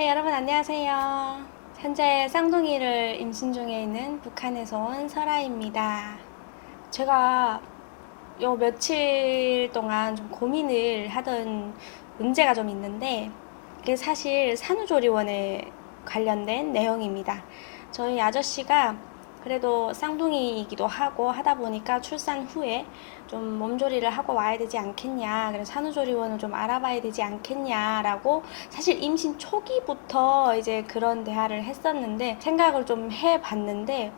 네, 여러분 안녕하세요. 현재 쌍둥이를 임신 중에 있는 북한에서 온 설아입니다. 제가 요 며칠 동안 좀 고민을 하던 문제가 좀 있는데, 그게 사실 산후조리원에 관련된 내용입니다. 저희 아저씨가 그래도 쌍둥이이기도 하고 하다 보니까 출산 후에 좀 몸조리를 하고 와야 되지 않겠냐, 그래서 산후조리원을 좀 알아봐야 되지 않겠냐라고 사실 임신 초기부터 이제 그런 대화를 했었는데, 생각을 좀 해봤는데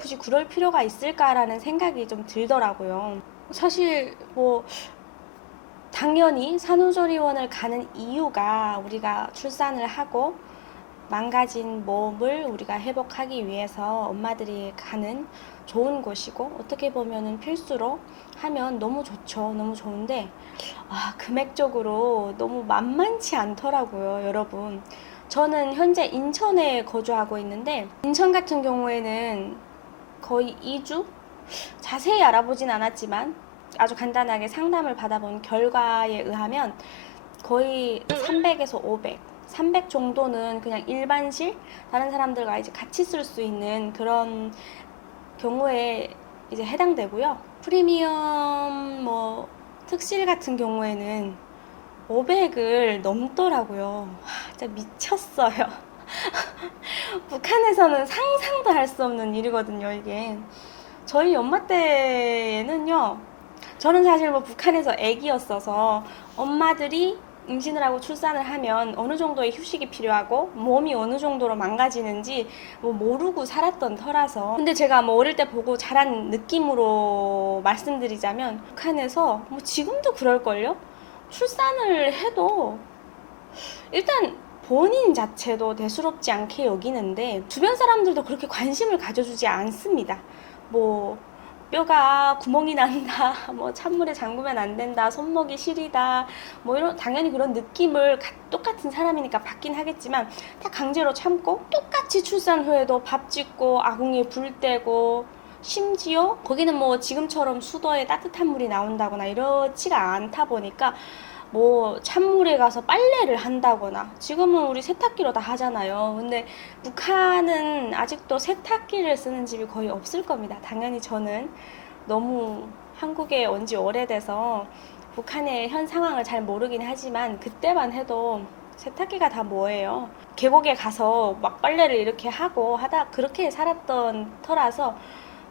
굳이 그럴 필요가 있을까라는 생각이 좀 들더라고요. 사실 뭐 당연히 산후조리원을 가는 이유가 우리가 출산을 하고 망가진 몸을 우리가 회복하기 위해서 엄마들이 가는 좋은 곳이고, 어떻게 보면은 필수로 하면 너무 좋죠. 너무 좋은데 금액적으로 너무 만만치 않더라고요, 여러분. 저는 현재 인천에 거주하고 있는데, 인천 같은 경우에는 거의 2주? 자세히 알아보진 않았지만 아주 간단하게 상담을 받아본 결과에 의하면 거의 300에서 500, 300 정도는 그냥 일반실, 다른 사람들과 이제 같이 쓸 수 있는 그런 경우에 이제 해당되고요. 프리미엄 뭐 특실 같은 경우에는 500을 넘더라고요. 진짜 미쳤어요. 북한에서는 상상도 할 수 없는 일이거든요, 이게. 저희 엄마 때에는요, 저는 사실 뭐 북한에서 아기였어서 엄마들이 임신을 하고 출산을 하면 어느 정도의 휴식이 필요하고 몸이 어느 정도로 망가지는지 뭐 모르고 살았던 터라서. 근데 제가 뭐 어릴 때 보고 자란 느낌으로 말씀드리자면, 북한에서 뭐 지금도 그럴걸요? 출산을 해도 일단 본인 자체도 대수롭지 않게 여기는데 주변 사람들도 그렇게 관심을 가져주지 않습니다. 뭐 뼈가 구멍이 난다, 뭐 찬물에 잠그면 안 된다, 손목이 시리다, 뭐 이런 당연히 그런 느낌을 똑같은 사람이니까 받긴 하겠지만 다 강제로 참고, 똑같이 출산 후에도 밥 짓고 아궁이에 불 떼고, 심지어 거기는 뭐 지금처럼 수도에 따뜻한 물이 나온다거나 이렇지가 않다 보니까 뭐 찬물에 가서 빨래를 한다거나, 지금은 우리 세탁기로 다 하잖아요. 근데 북한은 아직도 세탁기를 쓰는 집이 거의 없을 겁니다. 당연히 저는 너무 한국에 온 지 오래돼서 북한의 현 상황을 잘 모르긴 하지만, 그때만 해도 세탁기가 다 뭐예요. 계곡에 가서 막 빨래를 이렇게 하고 하다 그렇게 살았던 터라서,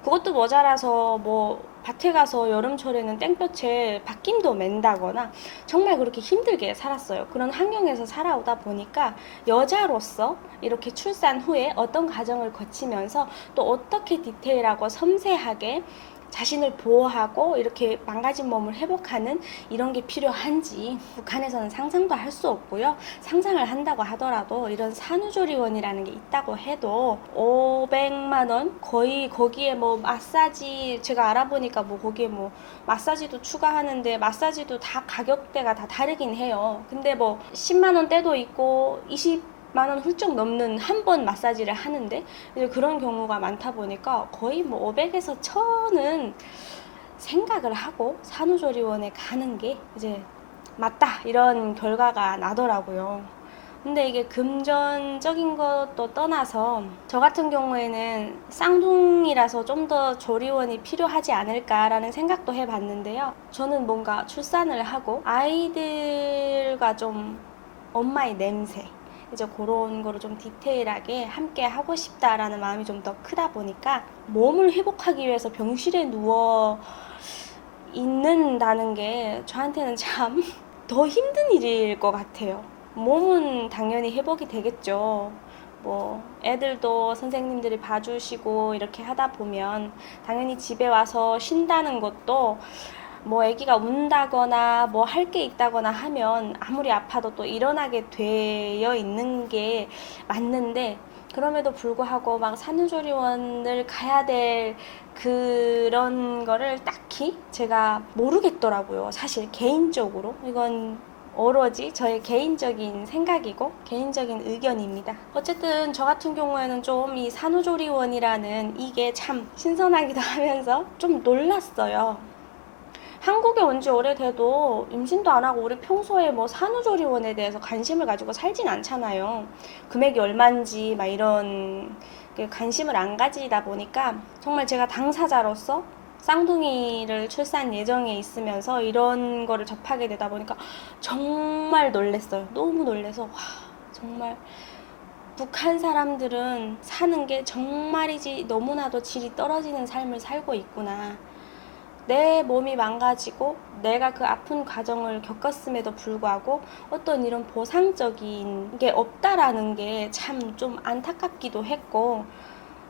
그것도 모자라서 뭐 밭에 가서 여름철에는 땡볕에 밭김도 맨다거나 정말 그렇게 힘들게 살았어요. 그런 환경에서 살아오다 보니까 여자로서 이렇게 출산 후에 어떤 과정을 거치면서 또 어떻게 디테일하고 섬세하게 자신을 보호하고 이렇게 망가진 몸을 회복하는 이런 게 필요한지 북한에서는 상상도 할 수 없고요. 상상을 한다고 하더라도, 이런 산후조리원이라는 게 있다고 해도 500만 원, 거의 거기에 뭐 마사지, 제가 알아보니까 뭐 거기에 뭐 마사지도 추가하는데, 마사지도 다 가격대가 다 다르긴 해요. 근데 뭐 10만 원대도 있고 20만 원 훌쩍 넘는 한 번 마사지를 하는데, 이제 그런 경우가 많다 보니까 거의 뭐 500에서 1000은 생각을 하고 산후조리원에 가는 게 이제 맞다, 이런 결과가 나더라고요. 근데 이게 금전적인 것도 떠나서 저 같은 경우에는 쌍둥이라서 좀 더 조리원이 필요하지 않을까라는 생각도 해봤는데요. 저는 뭔가 출산을 하고 아이들과 좀 엄마의 냄새, 이제 그런 거를 좀 디테일하게 함께 하고 싶다라는 마음이 좀 더 크다 보니까, 몸을 회복하기 위해서 병실에 누워 있는다는 게 저한테는 참 더 힘든 일일 것 같아요. 몸은 당연히 회복이 되겠죠. 뭐 애들도 선생님들이 봐주시고 이렇게 하다 보면 당연히 집에 와서 쉰다는 것도, 뭐 아기가 운다거나 뭐 할 게 있다거나 하면 아무리 아파도 또 일어나게 되어 있는 게 맞는데, 그럼에도 불구하고 막 산후조리원을 가야 될 그런 거를 딱히 제가 모르겠더라고요. 사실 개인적으로 이건 오로지 저의 개인적인 생각이고 개인적인 의견입니다. 어쨌든 저 같은 경우에는 좀 이 산후조리원이라는 이게 참 신선하기도 하면서 좀 놀랐어요. 한국에 온 지 오래돼도 임신도 안 하고 우리 평소에 뭐 산후조리원에 대해서 관심을 가지고 살진 않잖아요. 금액이 얼마인지 막 이런 게 관심을 안 가지다 보니까 정말 제가 당사자로서 쌍둥이를 출산 예정에 있으면서 이런 거를 접하게 되다 보니까 정말 놀랬어요. 너무 놀래서 와, 정말 북한 사람들은 사는 게 정말이지 너무나도 질이 떨어지는 삶을 살고 있구나. 내 몸이 망가지고 내가 그 아픈 과정을 겪었음에도 불구하고 어떤 이런 보상적인 게 없다라는 게 참 좀 안타깝기도 했고,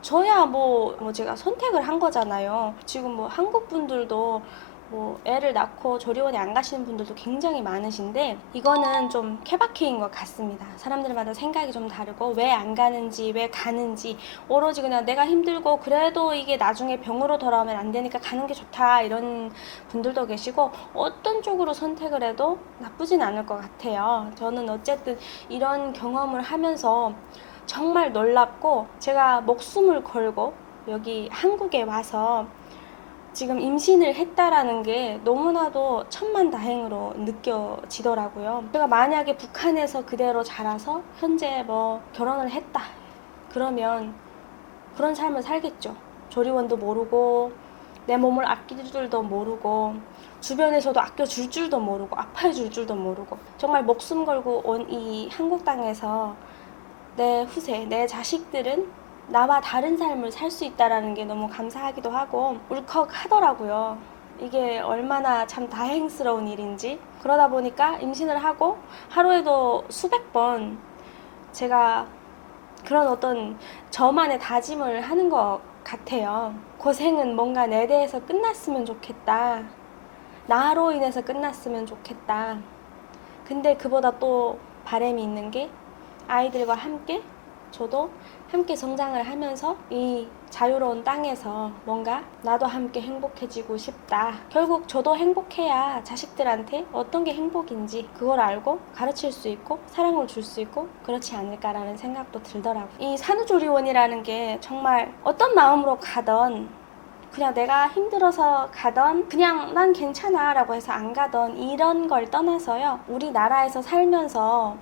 저야 뭐 제가 선택을 한 거잖아요. 지금 뭐 한국 분들도 뭐 애를 낳고 조리원에 안 가시는 분들도 굉장히 많으신데, 이거는 좀 케바케인 것 같습니다. 사람들마다 생각이 좀 다르고 왜 안 가는지 왜 가는지 오로지 그냥 내가 힘들고 그래도 이게 나중에 병으로 돌아오면 안 되니까 가는 게 좋다 이런 분들도 계시고, 어떤 쪽으로 선택을 해도 나쁘진 않을 것 같아요. 저는 어쨌든 이런 경험을 하면서 정말 놀랍고, 제가 목숨을 걸고 여기 한국에 와서 지금 임신을 했다라는 게 너무나도 천만다행으로 느껴지더라고요. 제가 만약에 북한에서 그대로 자라서 현재 뭐 결혼을 했다 그러면 그런 삶을 살겠죠. 조리원도 모르고 내 몸을 아낄 줄도 모르고 주변에서도 아껴줄 줄도 모르고 아파해줄 줄도 모르고, 정말 목숨 걸고 온 이 한국 땅에서 내 후세, 내 자식들은 나와 다른 삶을 살 수 있다라는 게 너무 감사하기도 하고 울컥하더라고요. 이게 얼마나 참 다행스러운 일인지. 그러다 보니까 임신을 하고 하루에도 수백 번 제가 그런 어떤 저만의 다짐을 하는 것 같아요. 고생은 뭔가 내 대해서 끝났으면 좋겠다. 나로 인해서 끝났으면 좋겠다. 근데 그보다 또 바람이 있는 게 아이들과 함께 저도 함께 성장을 하면서 이 자유로운 땅에서 뭔가 나도 함께 행복해지고 싶다. 결국 저도 행복해야 자식들한테 어떤 게 행복인지 그걸 알고 가르칠 수 있고 사랑을 줄 수 있고 그렇지 않을까라는 생각도 들더라고요. 이 산후조리원이라는 게 정말 어떤 마음으로 가던, 그냥 내가 힘들어서 가던, 그냥 난 괜찮아 라고 해서 안 가던 이런 걸 떠나서요, 우리나라에서 살면서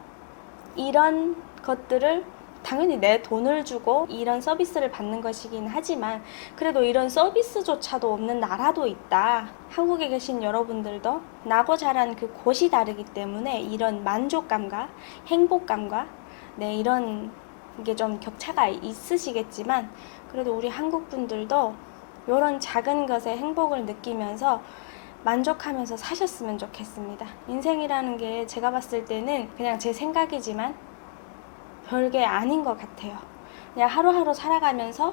이런 것들을 당연히 내 돈을 주고 이런 서비스를 받는 것이긴 하지만 그래도 이런 서비스조차도 없는 나라도 있다. 한국에 계신 여러분들도 나고 자란 그 곳이 다르기 때문에 이런 만족감과 행복감과 이런 게 좀 격차가 있으시겠지만, 그래도 우리 한국 분들도 이런 작은 것에 행복을 느끼면서 만족하면서 사셨으면 좋겠습니다. 인생이라는 게 제가 봤을 때는 그냥 제 생각이지만 별게 아닌 것 같아요. 그냥 하루하루 살아가면서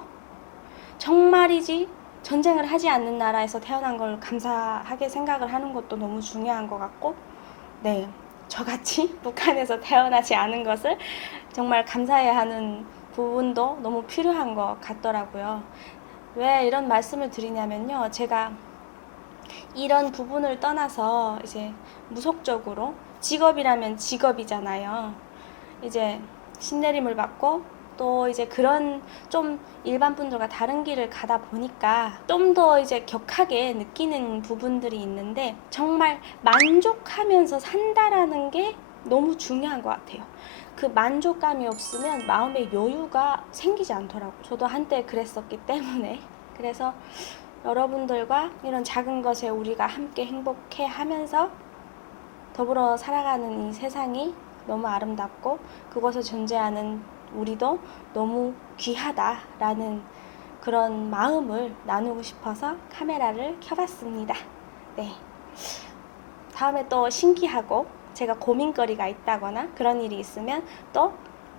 정말이지 전쟁을 하지 않는 나라에서 태어난 걸 감사하게 생각을 하는 것도 너무 중요한 것 같고, 네, 저같이 북한에서 태어나지 않은 것을 정말 감사해야 하는 부분도 너무 필요한 것 같더라고요. 왜 이런 말씀을 드리냐면요, 제가 이런 부분을 떠나서 이제 무속적으로 직업이라면 직업이잖아요. 이제 신내림을 받고 또 이제 그런 좀 일반 분들과 다른 길을 가다 보니까 좀 더 이제 격하게 느끼는 부분들이 있는데, 정말 만족하면서 산다라는 게 너무 중요한 것 같아요. 그 만족감이 없으면 마음의 여유가 생기지 않더라고요. 저도 한때 그랬었기 때문에. 그래서 여러분들과 이런 작은 것에 우리가 함께 행복해 하면서 더불어 살아가는 이 세상이 너무 아름답고 그곳에 존재하는 우리도 너무 귀하다라는 그런 마음을 나누고 싶어서 카메라를 켜봤습니다. 네. 다음에 또 신기하고 제가 고민거리가 있다거나 그런 일이 있으면 또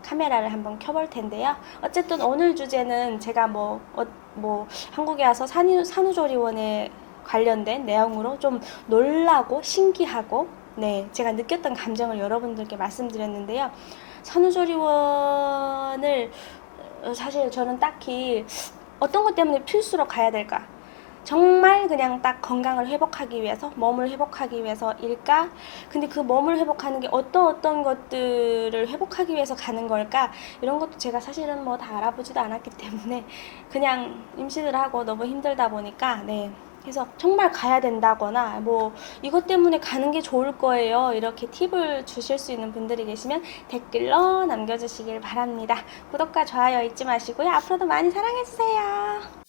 카메라를 한번 켜볼 텐데요. 어쨌든 오늘 주제는 제가 한국에 와서 산후조리원에 관련된 내용으로 좀 놀라고 신기하고 제가 느꼈던 감정을 여러분들께 말씀드렸는데요. 산후조리원을 사실 저는 딱히 어떤 것 때문에 필수로 가야 될까? 정말 그냥 딱 건강을 회복하기 위해서, 몸을 회복하기 위해서일까? 근데 그 몸을 회복하는 게 어떤 것들을 회복하기 위해서 가는 걸까? 이런 것도 제가 사실은 다 알아보지도 않았기 때문에 그냥 임신을 하고 너무 힘들다 보니까 그래서 정말 가야 된다거나 뭐 이것 때문에 가는 게 좋을 거예요. 이렇게 팁을 주실 수 있는 분들이 계시면 댓글로 남겨주시길 바랍니다. 구독과 좋아요 잊지 마시고요. 앞으로도 많이 사랑해주세요.